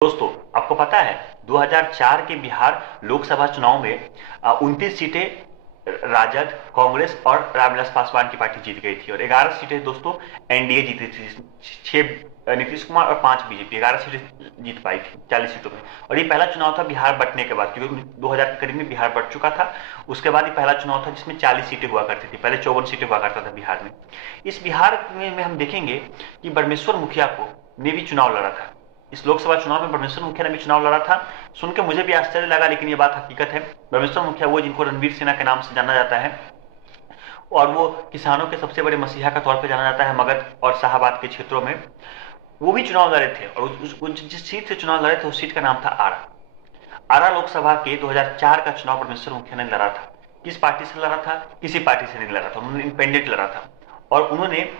दोस्तों, आपको पता है 2004 के बिहार लोकसभा चुनाव में 29 सीटें राजद, कांग्रेस और रामविलास पासवान की पार्टी जीत गई थी और 11 सीटें दोस्तों एनडीए जीती थी। 6 नीतीश कुमार और 5 बीजेपी, 11 सीटें जीत पाई थी 40 सीटों में। और ये पहला चुनाव था बिहार बंटने के बाद, क्योंकि 2000 के करीब में बिहार बंट चुका था। उसके बाद ये पहला चुनाव था जिसमें 40 सीटें हुआ करती थी, पहले 54 सीटें हुआ करता था बिहार में। इस बिहार में हम देखेंगे कि परमेश्वर मुखिया को ने भी चुनाव लड़ा था। इस लोकसभा चुनाव में परमेश्वर मुखिया ने भी चुनाव लड़ा था। सुन के मुझे भी आश्चर्य लगा, लेकिन ये बात हकीकत है। परमेश्वर मुखिया वो जिनको रणवीर सिन्हा के नाम से जाना जाता है और वो किसानों के सबसे बड़े मसीहा का तौर पर जाना जाता है मगध और शाहबाद के क्षेत्रों में, वो भी चुनाव लड़े थे। और जिस सीट से चुनाव लड़े थे उस सीट का नाम था आरा। आरा लोकसभा के 2004 का चुनाव परमेश्वर मुखिया ने लड़ा था। किस पार्टी से लड़ा था? किसी पार्टी से नहीं लड़ा था, उन्होंने इंडिपेंडेंट लड़ा था। और उन्होंने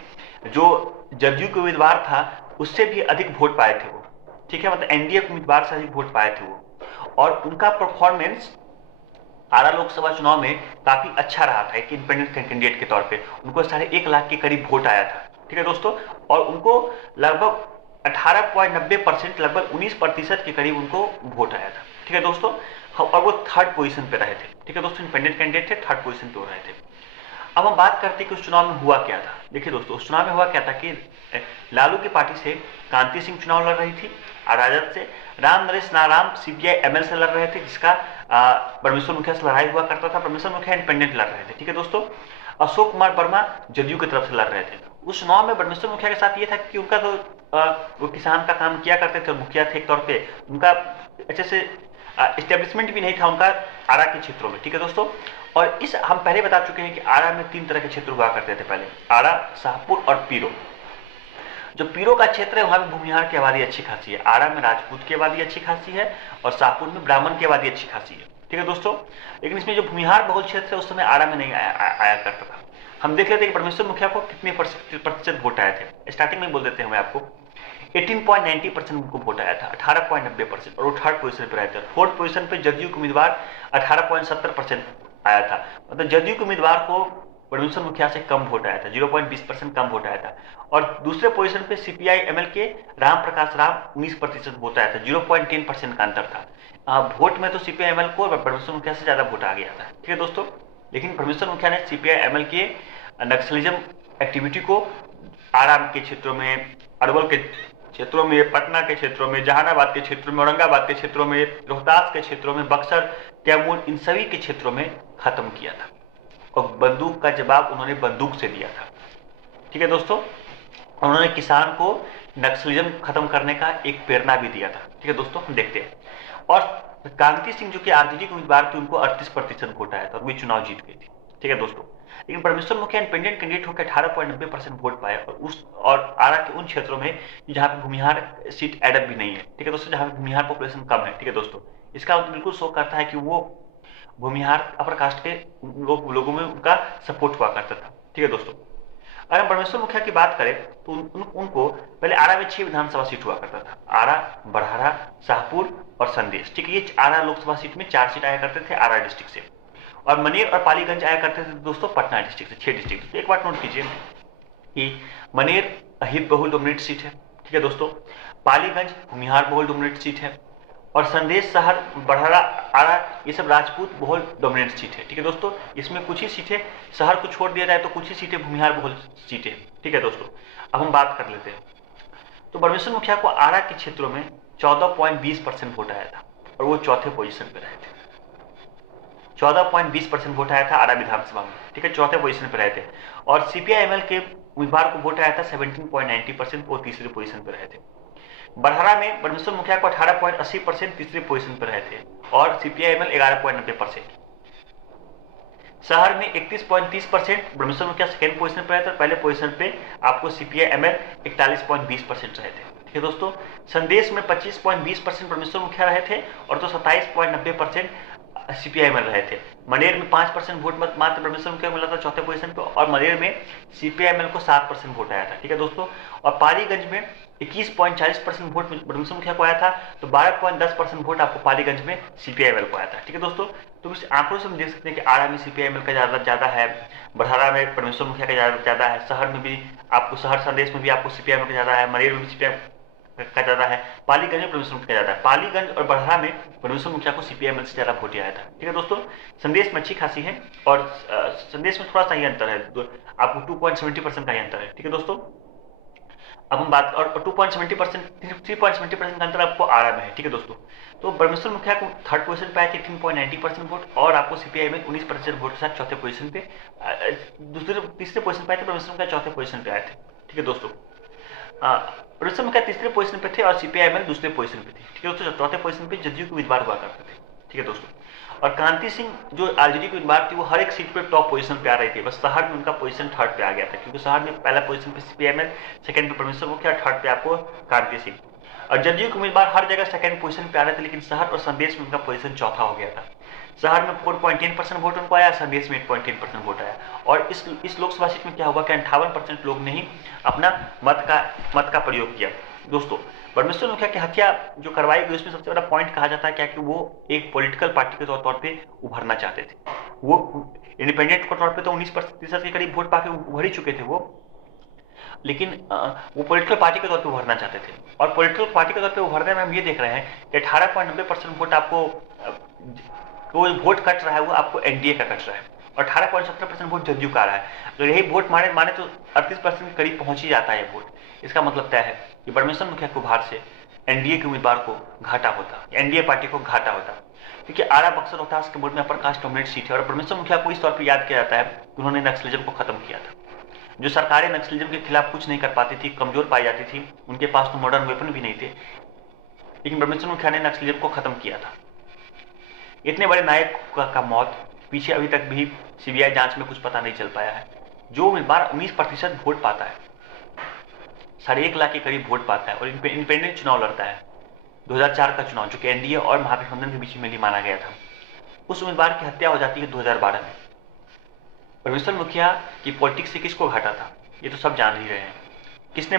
जो जदयू के उम्मीदवार था उससे भी अधिक वोट पाए थे वो, ठीक है, मतलब एनडीए के उम्मीदवार से अधिक वोट पाए थे वो। और उनका परफॉर्मेंस आरा लोकसभा चुनाव में काफी अच्छा रहा था एक इंडिपेंडेंट कैंडिडेट के तौर पे। उनको 1.5 लाख के करीब वोट आया था, ठीक है दोस्तों। और उनको लगभग 18.90%, लगभग 19% के करीब उनको वोट आया था, ठीक है दोस्तों। और वो थर्ड पोजीशन पे रहे थे, ठीक है दोस्तों, इंडिपेंडेंट कैंडिडेट थे, थर्ड पोजीशन पे हो रहे थे। अब हम बात करते हैं कि उस चुनाव में हुआ क्या था। देखिए दोस्तों, उस चुनाव में हुआ क्या था कि लालू की पार्टी से कांति सिंह चुनाव लड़ रही थी, राजद से राम नरेश नाराम सीपीआई एमएल से लड़ रहे थे, जिसका परमेश्वर मुखिया से लड़ाई हुआ करता था। परमेश्वर मुखिया इंडिपेंडेंट लड़ रहे थे, ठीक है दोस्तों। अशोक कुमार वर्मा जदयू की तरफ से लड़ रहे थे। उस चुनाव में परमेश्वर मुखिया के साथ ये था कि उनका तो वो किसान का काम किया करते थे और मुखिया थे एक तौर पे, उनका अच्छे से एस्टेब्लिशमेंट भी नहीं था उनका आरा के क्षेत्रों में, ठीक है दोस्तों। और इस हम पहले बता चुके हैं कि आरा में 3 तरह के क्षेत्र हुआ करते थे पहले, आरा, शाहपुर और पीरो। जो पीरो का क्षेत्र है वहां पे भूमिहार की आबादी अच्छी खासी है, आरा में राजपूत की आबादी अच्छी खासी है और शाहपुर में ब्राह्मण की आबादी अच्छी खासी है, ठीक है दोस्तों। लेकिन इसमें जो भूमिहार बहुल क्षेत्र है उस समय आरा में नहीं आया करता था। हम देख लेते हैं कि परमेश्वर मुखिया को कितने प्रतिशत वोट आए थे। स्टार्टिंग में बोल देते हैं मैं आपको, 18.90% उनको वोट आया था, 18.90%, और वो थर्ड पोजीशन पर आए थे। फोर्थ पोजीशन पे जदयू के उम्मीदवार 18.70% आया था, मतलब जदयू के उम्मीदवार को परमेश्वर मुखिया से कम वोट आया था, 0.20% कम वोट आया था। और दूसरे पोजीशन पे सीपीआई एमएल के राम प्रकाश राम 19% वोट आया था, 0.10% का अंतर था। वोट में तो सीपीआई एमएल को परमेश्वर मुखिया से ज्यादा वोट आ गया था, ठीक है दोस्तों। लेकिन परमेश्वर मुखिया ने सीपीआई एमएल के नक्सलिज्म एक्टिविटी को आराम के क्षेत्रों में, अरवल के क्षेत्रों में, पटना के क्षेत्रों में, जहानाबाद के क्षेत्रों में, औरंगाबाद के क्षेत्रों में, रोहतास के क्षेत्रों में, बक्सर, कैमूर, इन सभी के क्षेत्रों में खत्म किया था। और बंदूक का जवाब उन्होंने बंदूक से दिया था, ठीक है दोस्तों। उन्होंने किसान को नक्सलिज्म खत्म करने का एक प्रेरणा भी दिया था, ठीक है दोस्तों। हम देखते हैं। और कांति सिंह जो कि आरजेडी के उम्मीदवार थे, उनको 38% वोट आया था और वे चुनाव जीत गई थी, ठीक है दोस्तों। लेकिन परमेश्वर मुखिया इंडिपेंडेंट कैंडिडेट होकर 18.90% वोट पाए और आरा के उन क्षेत्रों में जहां पे भूमिहार सीट एडअप भी नहीं है, ठीक है दोस्तों, जहां पे भूमिहार पॉपुलेशन कम है, ठीक है दोस्तों। इसका मतलब बिल्कुल शो करता है कि वो भूमिहार अपर कास्ट के लोगों में उनका सपोर्ट हुआ करता था, ठीक है दोस्तों। अगर हम परमेश्वर मुखिया की बात करें तो उनको पहले आरा में 6 विधानसभा सीट हुआ करता था, आरा, बरहारा, शाहपुर और संदेश, ठीक है। ये आरा लोकसभा सीट में 4 सीट आया करते थे आरा डिस्ट्रिक्ट से, और मनेर और पालीगंज आया करते थे दोस्तों पटना डिस्ट्रिक्ट से, 6 डिस्ट्रिक्ट। एक बात नोट कीजिए कि मनेर हित बहुल डोमिनेट सीट है, ठीक है दोस्तों। पालीगंज भूमिहार बहुल डोमिनेट सीट है और संदेश शहर, बड़हरा, आरा, ये सब राजपूत बहुल डोमिनेट सीट है, ठीक है दोस्तों। इसमें कुछ ही सीटें शहर को छोड़ दिया जाए तो कुछ ही सीटें भूमिहार बहुल सीटें, ठीक है दोस्तों। अब हम बात कर लेते हैं। तो परमेश्वर मुखिया को आरा के क्षेत्रों में 14.20% वोट आया था और वो चौथे पोजीशन पे रहे थे। 14.20% वोट आया था आरा विधानसभा में, ठीक है, चौथे पोजीशन पे रहे थे। और सीपीआई एमएल के उम्मीदवार को वोट आया था 17.90%, वो तीसरे पोजीशन पे रहे थे। बरहरा में परमेश्वर मुखिया को 18.80%, तीसरे पोजीशन पर रहे थे और सीपीआई एमएल 11.90%। शहर में 31.30% परमेश्वर मुखिया सेकेंड पोजीशन पर रहे थे, पहले पोजीशन पे आपको सीपीआई एमएल 41.20% रहे थे, ठीक है दोस्तों। संदेश में 25.20% परमेश्वर मुखिया रहे थे और तो 27.90% सीपीआई रहे थे। मनेर में 5% वोट मात्र परमेश्वर मुखिया मिला था चौथे पोजीशन पे, और मनेर में सीपीआई को 7% वोट आया था, ठीक है दोस्तों। और पालीगंज में 21.40% वोट परमेश्वर मुखिया को आया था, तो 12.10% वोट आपको पालीगंज में सीपीआई को आया था, ठीक है दोस्तों। तो इस आंकड़ों से हम देख सकते हैं कि आरा में सीपीआई का ज्यादा है, बरहारा में परमेश्वर मुखिया का ज्यादा है, शहर में भी आपको, शहर संदेश में भी आपको सीपीआई का ज्यादा है, मनेर में भी सीपीआई का ज्यादा है, पालीगंज में परमेश्वर मुखिया ज्यादा है। पालीगंज और बड़हरा में परमेश्वर मुखिया को सीपीआई से ज्यादा वोट आया था। ठीक है दोस्तों, संदेश में अच्छी खासी है और संदेश में थोड़ा सा ही अंतर है, आपको 2.70% का ही अंतर है। ठीक है दोस्तों, अब हम बात, और 2.70%, 3.70% का अंतर आपको आरा में है। ठीक है दोस्तों, तो परमेश्वर मुखिया को थर्ड पोजीशन पे आए थे 18.90% वोट, और आपको सीपीआई में 19% वोट के साथ चौथे पोजीशन पे, तीसरे पोजीशन पे आए थे परमेश्वर मुखिया, चौथे पोजीशन पे आए थे। ठीक है दोस्तों, परमेश्वर मुखिया तीसरे पोजीशन पे थे और सीपीआई में दूसरे पोजीशन पे थे। ठीक है दोस्तों, चौथे पोजीशन पे जदयू के उम्मीदवार हुआ करते थे। ठीक है दोस्तों, और क्रांति सिंह जो आरजेडी की उम्मीदवार थी वो हर एक सीट पे टॉप पोजीशन पे आ रही थी, बस शहर में उनका पोजीशन थर्ड पे आ गया था, क्योंकि शहर में पहला पोजीशन पे सीपीआई, सेकंड पे परमेश्वर मुखिया, थर्ड पे आपको क्रांति सिंह। और जदयू के उम्मीदवार हर जगह सेकंड पोजीशन पे आ रहे थे, लेकिन शहर और संदेश में उनका पोजीशन चौथा हो गया था। शहर में 4.10% वोट उनको आया, संदेश में 8.10% वोट आया। और इस लोकसभा सीट में क्या हुआ कि 58% लोग ने ही अपना मत का प्रयोग किया। दोस्तों, परमेश्वर मुखिया की हत्या जो करवाई गई उसमें सबसे बड़ा पॉइंट कहा जाता है क्या कि वो एक पॉलिटिकल पार्टी के तौर पे उभरना चाहते थे। वो इंडिपेंडेंट के तौर पे तो 19% के करीब वोट पाके उभर ही चुके थे वो, लेकिन वो पॉलिटिकल पार्टी के तौर पे उभरना चाहते थे। और पॉलिटिकल पार्टी के तौर पे उभरने में हम ये देख रहे हैं कि 18.90% वोट आपको, वो वोट कट रहा है वो आपको एनडीए का कट रहा है, और 18.70% वोट जदयू का आ रहा है। अगर यही वोट माने तो 38% के करीब पहुंच ही जाता है वोट। इसका मतलब तय है कि परमेश्वर मुखिया को बाहर से एनडीए के उम्मीदवार को घाटा होता, एनडीए पार्टी को घाटा होता, क्योंकि आरा बक्सर रोहतास के बोर्ड में अपर कास्ट डोमिनेट सीट है। और परमेश्वर मुखिया को इस तौर पर याद किया जाता है कि उन्होंने नक्सलिज्म को खत्म किया था। जो सरकारें नक्सलिज्म के खिलाफ कुछ नहीं कर पाती थी, कमजोर पाई जाती थी, उनके पास तो मॉडर्न वेपन भी नहीं थे, लेकिन परमेश्वर मुखिया ने नक्सलिज्म को खत्म किया था। इतने बड़े नायक का मौत पीछे अभी तक भी सीबीआई जांच में कुछ पता नहीं चल पाया है। जो उम्मीदवार 19% वोट पाता है, 1.5 लाख के करीब वोट पाता है और इंडिपेंडेंट चुनाव लड़ता है, 2004 का चुनाव जो कि एनडीए और महागठबंधन के बीच में ही माना गया था, उस उम्मीदवार की हत्या हो जाती है 2012 में। परमेश्वर मुखिया की पॉलिटिक्स से किसको घाटा था ये तो सब जान ही रहे हैं। किसने